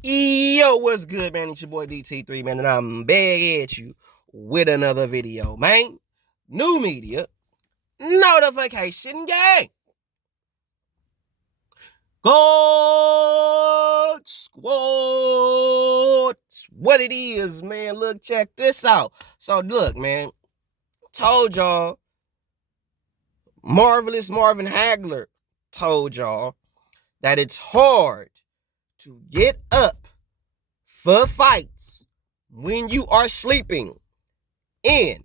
Yo, what's good, man? It's your boy DT3, man, and I'm back at you with another video, man. New media, notification gang. God Squad. What it is, man. Look, check this out. So, look, man. Told y'all, Marvelous Marvin Hagler told y'all that it's hard to get up for fights when you are sleeping in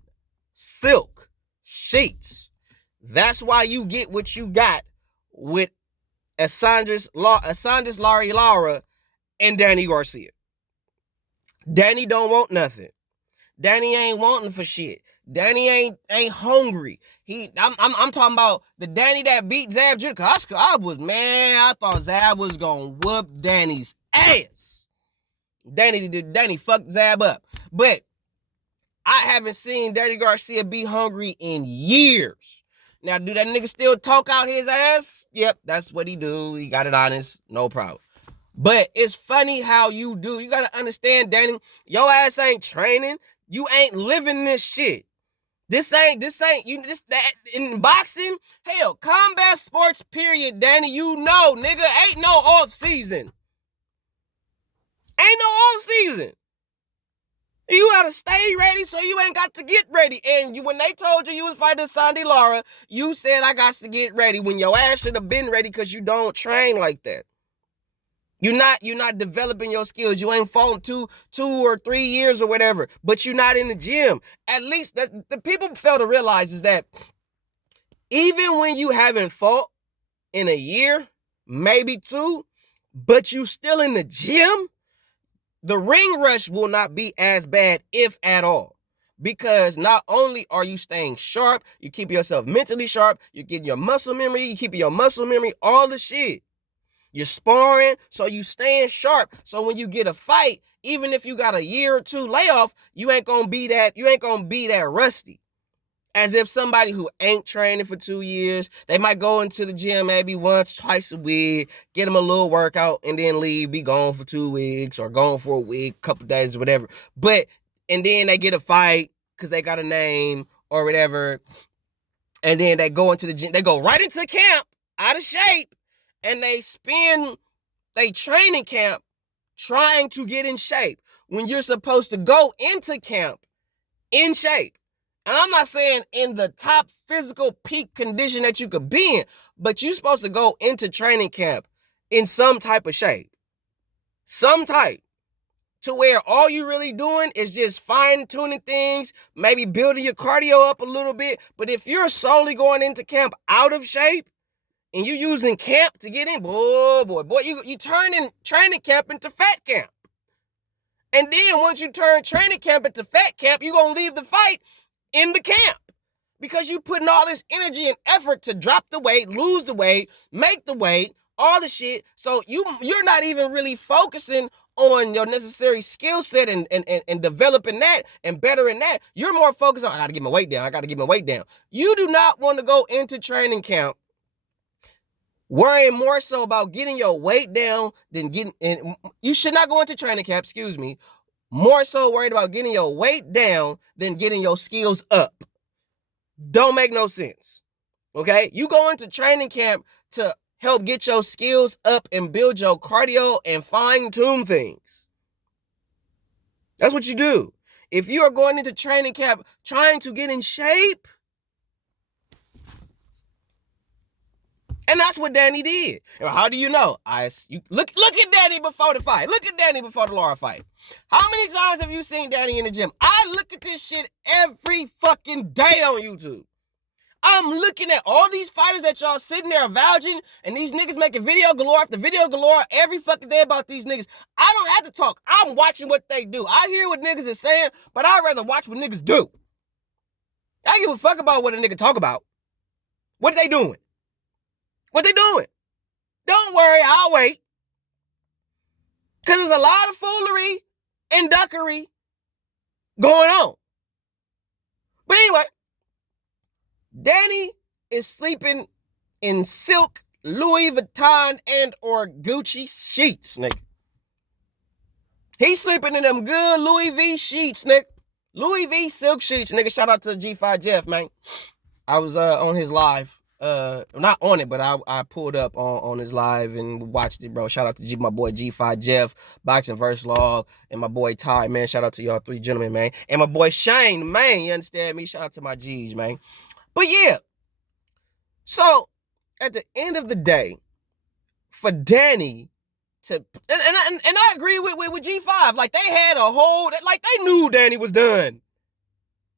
silk sheets. That's why you get what you got with Assange's Larry Lara and Danny Garcia. Danny don't want nothing. Danny ain't wanting for shit. Danny ain't hungry. I'm talking about the Danny that beat Zab Jr. I thought Zab was gonna whoop Danny's ass. Danny fucked Zab up. But I haven't seen Danny Garcia be hungry in years. Now, do that nigga still talk out his ass? Yep, that's what he do. He got it honest, no problem. But it's funny how you do. You gotta understand, Danny, your ass ain't training. You ain't living this shit. This ain't that in boxing, hell, combat sports, period, Danny. You know, nigga, ain't no off season. Ain't no off season. You gotta stay ready, so you ain't got to get ready. And when they told you was fighting Sandy Lara, you said I got to get ready when your ass should have been ready because you don't train like that. You're not developing your skills. You ain't fought 2 or 3 years or whatever, but you're not in the gym. At least the people fail to realize is that even when you haven't fought in a year, maybe 2, but you still in the gym, the ring rush will not be as bad, if at all. Because not only are you staying sharp, you keep yourself mentally sharp, you get your muscle memory, you keep your muscle memory, all the shit. You're sparring, so you staying sharp. So when you get a fight, even if you got a year or 2 layoff, you ain't gonna be that rusty. As if somebody who ain't training for 2 years, they might go into the gym maybe once, twice a week, get them a little workout, and then leave, be gone for 2 weeks, or gone for a week, couple days, or whatever. And then they get a fight, because they got a name, or whatever, and then they go into the gym, they go right into camp, out of shape, and they spend they training camp trying to get in shape when you're supposed to go into camp in shape. And I'm not saying in the top physical peak condition that you could be in, but you're supposed to go into training camp in some type of shape. Some type. To where all you really doing is just fine-tuning things, maybe building your cardio up a little bit. But if you're solely going into camp out of shape, and you using camp to get in, boy, you turning training camp into fat camp. And then once you turn training camp into fat camp, you're going to leave the fight in the camp. Because you putting all this energy and effort to drop the weight, lose the weight, make the weight, all the shit. So you're not even really focusing on your necessary skill set and developing that and bettering that. You're more focused on, I got to get my weight down. You do not want to go into training camp worrying more so about getting your weight down than you should not go into training camp, more so worried about getting your weight down than getting your skills up. Don't make no sense. Okay? You go into training camp to help get your skills up and build your cardio and fine-tune things. That's what you do. If you are going into training camp trying to get in shape, and that's what Danny did. And how do you know? Look at Danny before the fight. Look at Danny before the Lara fight. How many times have you seen Danny in the gym? I look at this shit every fucking day on YouTube. I'm looking at all these fighters that y'all sitting there vouching, and these niggas making video galore after video galore every fucking day about these niggas. I don't have to talk. I'm watching what they do. I hear what niggas is saying, but I'd rather watch what niggas do. I don't give a fuck about what a nigga talk about. What are they doing? What they doing? Don't worry, I'll wait. Because there's a lot of foolery and duckery going on. But anyway, Danny is sleeping in silk Louis Vuitton and or Gucci sheets, nigga. He's sleeping in them good Louis V sheets, nigga. Louis V silk sheets, nigga. Shout out to G5 Jeff, man. I was on his live. Not on it, but I pulled up on his live and watched it, bro. Shout out to my boy G5 Jeff, Boxing Verse Log, and my boy Ty, man. Shout out to y'all three gentlemen, man. And my boy Shane, man. You understand me? Shout out to my G's, man. But yeah. So, at the end of the day, for Danny to, and I agree with G5. Like, they had a whole, like, they knew Danny was done.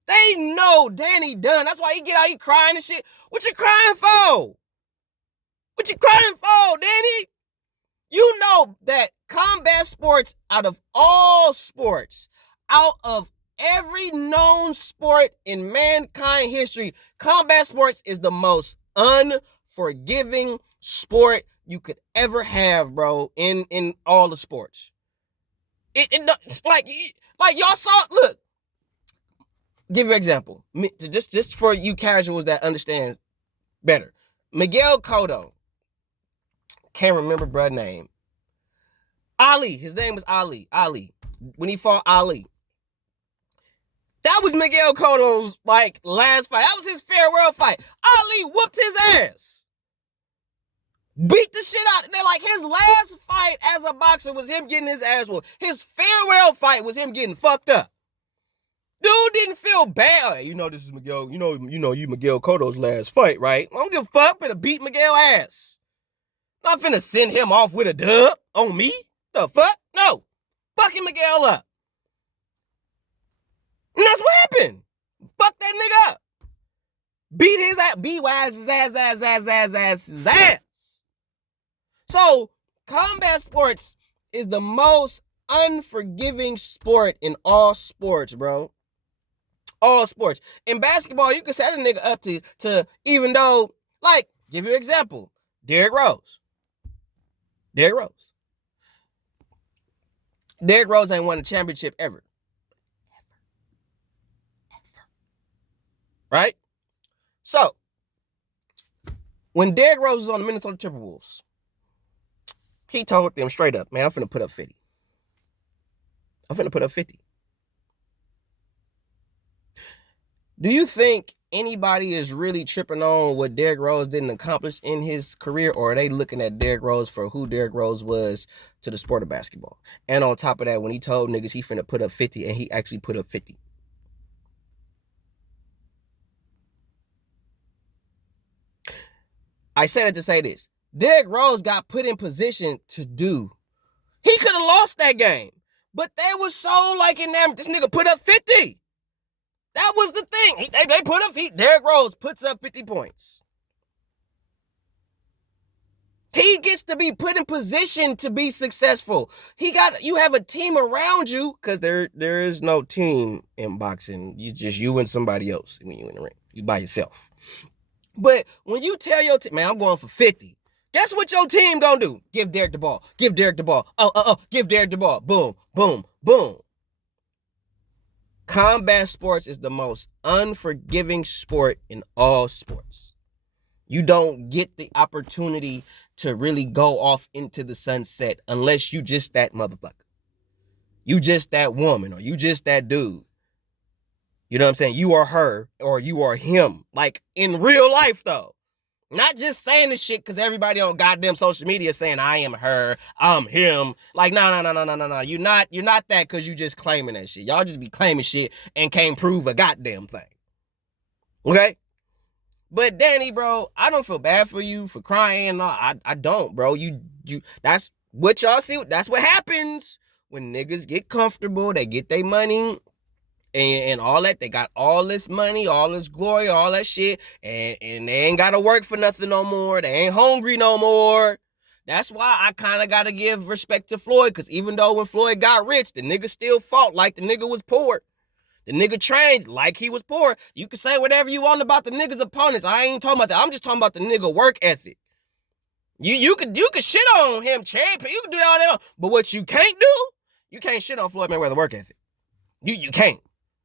They know Danny done. That's why he get out, he crying and shit. What you crying for? What you crying for, Danny? You know that combat sports, out of all sports, out of every known sport in mankind history, combat sports is the most unforgiving sport you could ever have, bro, in all the sports. It's like y'all saw, look, give you an example. Just for you casuals that understand better. Miguel Cotto. Can't remember bruh's name. Ali. His name was Ali. Ali. When he fought Ali. That was Miguel Cotto's, like, last fight. That was his farewell fight. Ali whooped his ass. Beat the shit out. They're like, his last fight as a boxer was him getting his ass whooped. His farewell fight was him getting fucked up. Dude didn't feel bad. You know, this is Miguel. You Miguel Cotto's last fight, right? I don't give a fuck. I'm finna beat Miguel ass. I'm finna send him off with a dub on me. The fuck? No. Fucking Miguel up. And that's what happened. Fuck that nigga up. Beat his ass. Beat his ass. So, combat sports is the most unforgiving sport in all sports, bro. All sports. In basketball, you can set a nigga up to even though, like, give you an example. Derrick Rose. Derrick Rose ain't won a championship ever. Right? So, when Derrick Rose was on the Minnesota Timberwolves, he told them straight up, man, I'm finna put up 50. Do you think anybody is really tripping on what Derrick Rose didn't accomplish in his career, or are they looking at Derrick Rose for who Derrick Rose was to the sport of basketball? And on top of that, when he told niggas he finna put up 50, and he actually put up 50. I said it to say this. Derrick Rose got put in position to do. He could have lost that game, but they were so like enamored. This nigga put up 50. That was the thing. They put up, Derrick Rose puts up 50 points. He gets to be put in position to be successful. You have a team around you, because there is no team in boxing. You and somebody else when you in the ring. You by yourself. But when you tell your team, man, I'm going for 50. Guess what your team gonna do? Give Derrick the ball. Give Derrick the ball. Give Derrick the ball. Boom, boom, boom. Combat sports is the most unforgiving sport in all sports. You don't get the opportunity to really go off into the sunset unless you just that motherfucker. You just that woman, or you just that dude. You know what I'm saying? You are her, or you are him. Like, in real life, though. Not just saying this shit because everybody on goddamn social media saying I am her, I'm him. Like, no. You're not that because you just claiming that shit. Y'all just be claiming shit and can't prove a goddamn thing. Okay? But Danny, bro, I don't feel bad for you for crying. No, I don't, bro. You that's what y'all see. That's what happens when niggas get comfortable. They get their money. And all that, they got all this money, all this glory, all that shit, and they ain't gotta work for nothing no more. They ain't hungry no more. That's why I kind of gotta give respect to Floyd, because even though when Floyd got rich, the nigga still fought like the nigga was poor. The nigga trained like he was poor. You can say whatever you want about the nigga's opponents. I ain't talking about that. I'm just talking about the nigga work ethic. You could shit on him, champion. You can do all that, but what you can't do, you can't shit on Floyd Mayweather work ethic. You can't.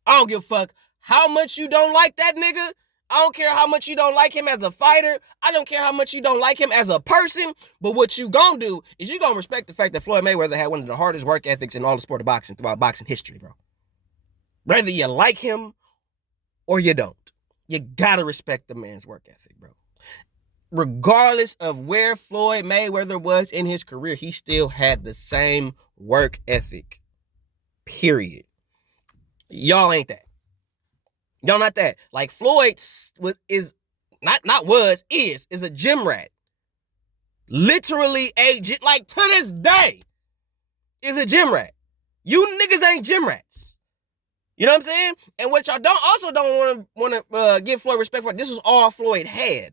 I don't give a fuck how much you don't like that nigga. I don't care how much you don't like him as a fighter. I don't care how much you don't like him as a person. But what you gonna do is you gonna respect the fact that Floyd Mayweather had one of the hardest work ethics in all the sport of boxing throughout boxing history, bro. Whether you like him or you don't, you gotta respect the man's work ethic, bro. Regardless of where Floyd Mayweather was in his career, he still had the same work ethic. Period. Y'all ain't that. Y'all not that. Like Floyd is a gym rat. Literally like to this day is a gym rat. You niggas ain't gym rats. You know what I'm saying? And what y'all don't want to give Floyd respect for, this was all Floyd had.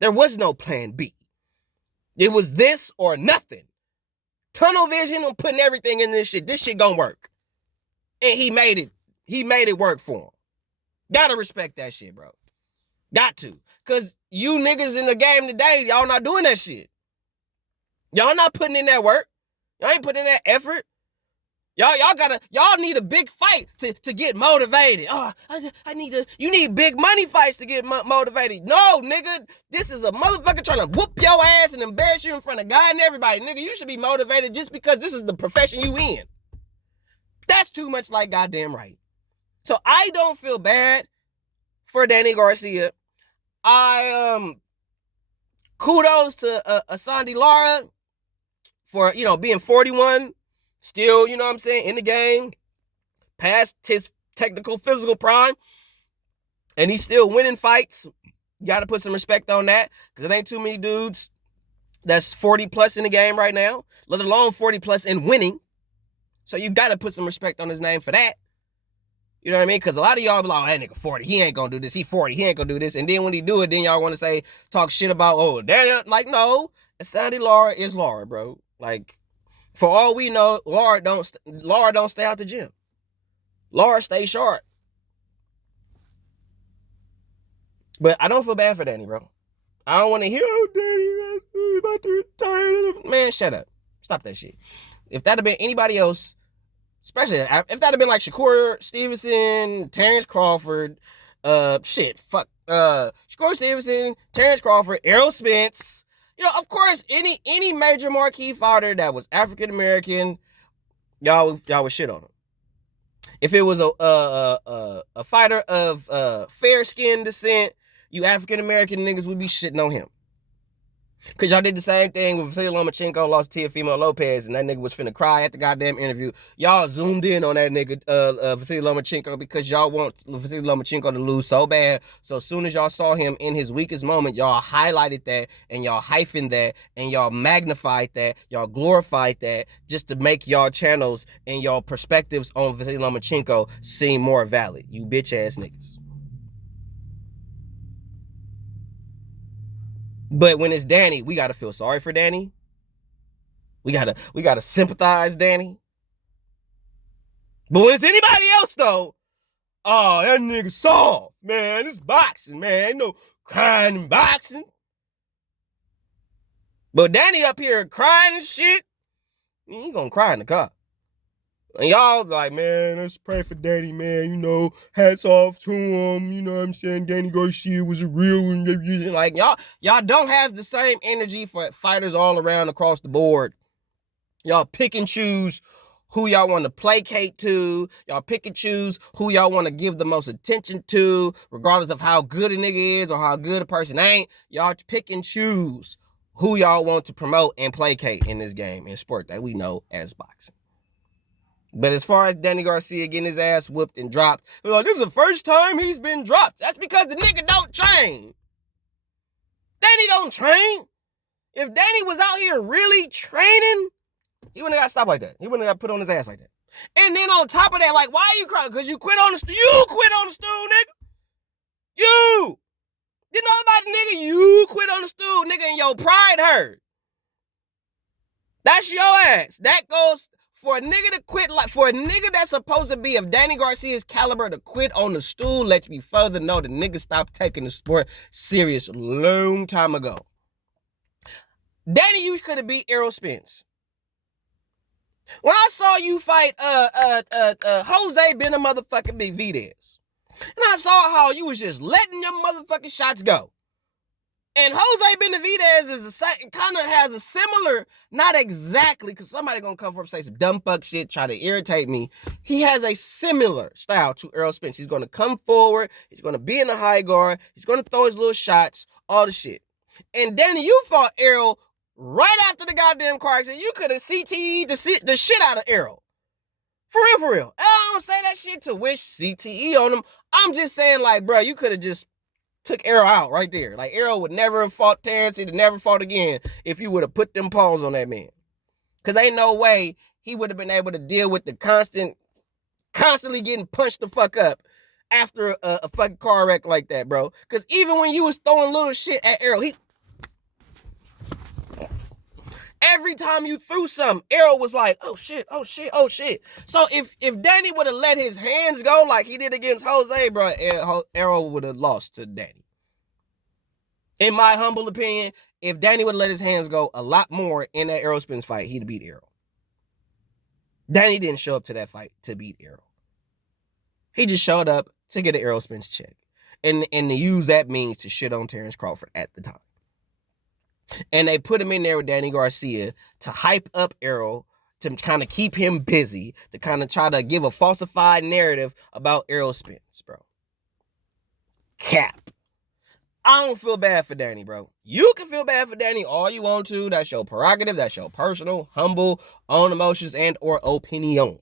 There was no plan B. It was this or nothing. Tunnel vision on putting everything in this shit. This shit gonna work. And he made it. He made it work for him. Gotta respect that shit, bro. Got to. Because you niggas in the game today, y'all not doing that shit. Y'all not putting in that work. Y'all ain't putting in that effort. Y'all need a big fight to get motivated. Oh, you need big money fights to get motivated. No, nigga, this is a motherfucker trying to whoop your ass and embarrass you in front of God and everybody. Nigga, you should be motivated just because this is the profession you in. That's too much like goddamn right. So I don't feel bad for Danny Garcia. Kudos to Asante Lara for, being 41, still, you know what I'm saying, in the game, past his technical physical prime, and he's still winning fights. You got to put some respect on that, because it ain't too many dudes that's 40 plus in the game right now, let alone 40 plus in winning. So you got to put some respect on his name for that. You know what I mean? Because a lot of y'all be like, oh, that nigga 40. He ain't going to do this. He 40. He ain't going to do this. And then when he do it, then y'all want to talk shit about, oh, Daniel. Like, no. Asante Lara is Lara, bro. Like, for all we know, Lara don't stay out the gym. Lara stay sharp. But I don't feel bad for Danny, bro. I don't want to hear, oh, Danny, about to retire. Man, shut up. Stop that shit. If that had been anybody else, especially if that had been like Shakur Stevenson, Terrence Crawford, Shakur Stevenson, Terrence Crawford, Errol Spence, of course, any major marquee fighter that was African American, y'all would shit on him. If it was a fighter of fair skin descent, you African American niggas would be shitting on him. Because y'all did the same thing with Vasily Lomachenko lost to Teofimo Lopez, and that nigga was finna cry at the goddamn interview. Y'all zoomed in on that nigga, Vasily Lomachenko, because y'all want Vasily Lomachenko to lose so bad. So as soon as y'all saw him in his weakest moment, y'all highlighted that, and y'all hyphened that, and y'all magnified that, y'all glorified that, just to make y'all channels and y'all perspectives on Vasily Lomachenko seem more valid. You bitch ass niggas. But when it's Danny, we gotta feel sorry for Danny. We gotta sympathize Danny. But when it's anybody else, though, oh, that nigga soft, man. It's boxing, man. Ain't no crying in boxing. But Danny up here crying and shit, he gonna cry in the car. And y'all like, man, let's pray for Danny, man. Hats off to him. You know what I'm saying? Danny Garcia was a real one. Like, y'all don't have the same energy for fighters all around across the board. Y'all pick and choose who y'all want to placate to. Y'all pick and choose who y'all want to give the most attention to, regardless of how good a nigga is or how good a person ain't. Y'all pick and choose who y'all want to promote and placate in this game, in sport that we know as boxing. But as far as Danny Garcia getting his ass whooped and dropped, this is the first time he's been dropped. That's because the nigga don't train. Danny don't train. If Danny was out here really training, he wouldn't have got stopped like that. He wouldn't have got put on his ass like that. And then on top of that, like, why are you crying? Because you quit on the stool. You quit on the stool, nigga. You. You know about the nigga? You quit on the stool, nigga, and your pride hurt. That's your ass. That goes... For a nigga to quit, for a nigga that's supposed to be of Danny Garcia's caliber to quit on the stool, lets me further know the nigga stopped taking the sport serious a long time ago. Danny, you could have beat Errol Spence. When I saw you fight Jose Bena motherfucking Benavidez, And I saw how you was just letting your motherfucking shots go. And Jose Benavidez is the same, kind of has a similar, not exactly, because somebody gonna come forward and say some dumb fuck shit, try to irritate me. He has a similar style to Errol Spence. He's gonna come forward, he's gonna be in the high guard, he's gonna throw his little shots, all the shit. And Danny, you fought Errol right after the goddamn car accident. You could have CTE'd the shit out of Errol. For real, for real. And I don't say that shit to wish CTE on him. I'm just saying, like, bro, you could have just took Errol out right there. Like, Errol would never have fought Terrence. He'd have never fought again if you would have put them paws on that man. Because ain't no way he would have been able to deal with the constantly getting punched the fuck up after a fucking car wreck like that, bro. Because even when you was throwing little shit at Errol, every time you threw something, Errol was like, oh shit, oh shit, oh shit. So if Danny would have let his hands go like he did against Jose, bro, Errol would have lost to Danny. In my humble opinion, if Danny would have let his hands go a lot more in that Errol Spence fight, he'd beat Errol. Danny didn't show up to that fight to beat Errol. He just showed up to get an Errol Spence check. And to use that means to shit on Terrence Crawford at the time. And they put him in there with Danny Garcia to hype up Errol, to kind of keep him busy, to kind of try to give a falsified narrative about Errol Spence, bro. Cap. I don't feel bad for Danny, bro. You can feel bad for Danny all you want to. That's your prerogative. That's your personal, humble, own emotions and or opinion.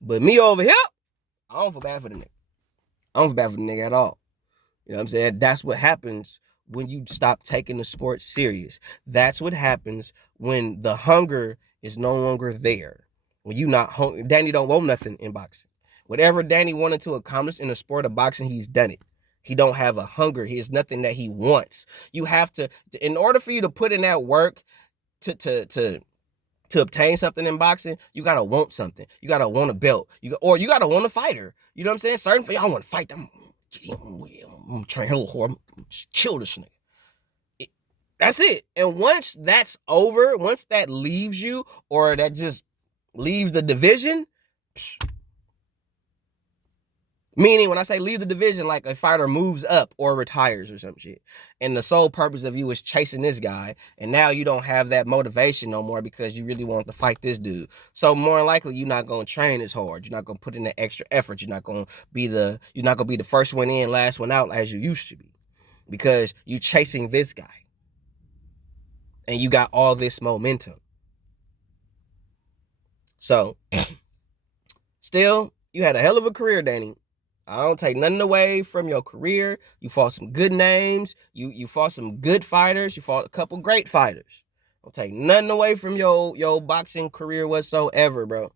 But me over here, I don't feel bad for the nigga. I don't feel bad for the nigga at all. You know what I'm saying? That's what happens when you stop taking the sport serious. That's what happens when the hunger is no longer there. When you not hungry. Danny don't want nothing in boxing. Whatever Danny wanted to accomplish in the sport of boxing, he's done it. He don't have a hunger. He has nothing that he wants. You have to, in order for you to put in that work to obtain something in boxing, you gotta want something. You gotta want a belt. Or you gotta want a fighter. You know what I'm saying? Certain for y'all want to fight them. I'm train hell whore. I'm kill this nigga. That's it. And once that's over, once that leaves you, or that just leaves the division, meaning when I say leave the division, like a fighter moves up or retires or some shit, and the sole purpose of you is chasing this guy, and now you don't have that motivation no more because you really want to fight this dude. So more than likely, you're not gonna train as hard. You're not gonna put in the extra effort. You're not gonna be the first one in, last one out as you used to be, because you're chasing this guy, and you got all this momentum. So, still, you had a hell of a career, Danny. I don't take nothing away from your career. You fought some good names. You fought some good fighters. You fought a couple great fighters. Don't take nothing away from your boxing career whatsoever, bro.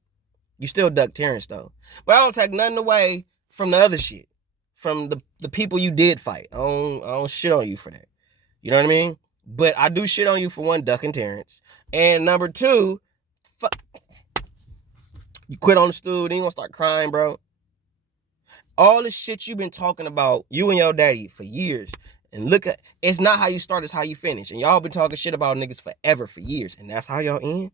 You still duck Terrence, though. But I don't take nothing away from the other shit. From the people you did fight. I don't shit on you for that. You know what I mean? But I do shit on you for one, ducking Terrence. And number two, you quit on the stool, then you gonna start crying, bro. All the shit you've been talking about, you and your daddy, for years. And look at, it's not how you start, it's how you finish. And y'all been talking shit about niggas forever, for years. And that's how y'all end?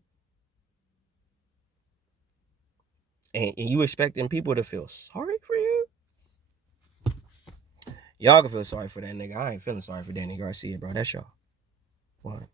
And you expecting people to feel sorry for you? Y'all can feel sorry for that nigga. I ain't feeling sorry for Danny Garcia, bro. That's y'all. One.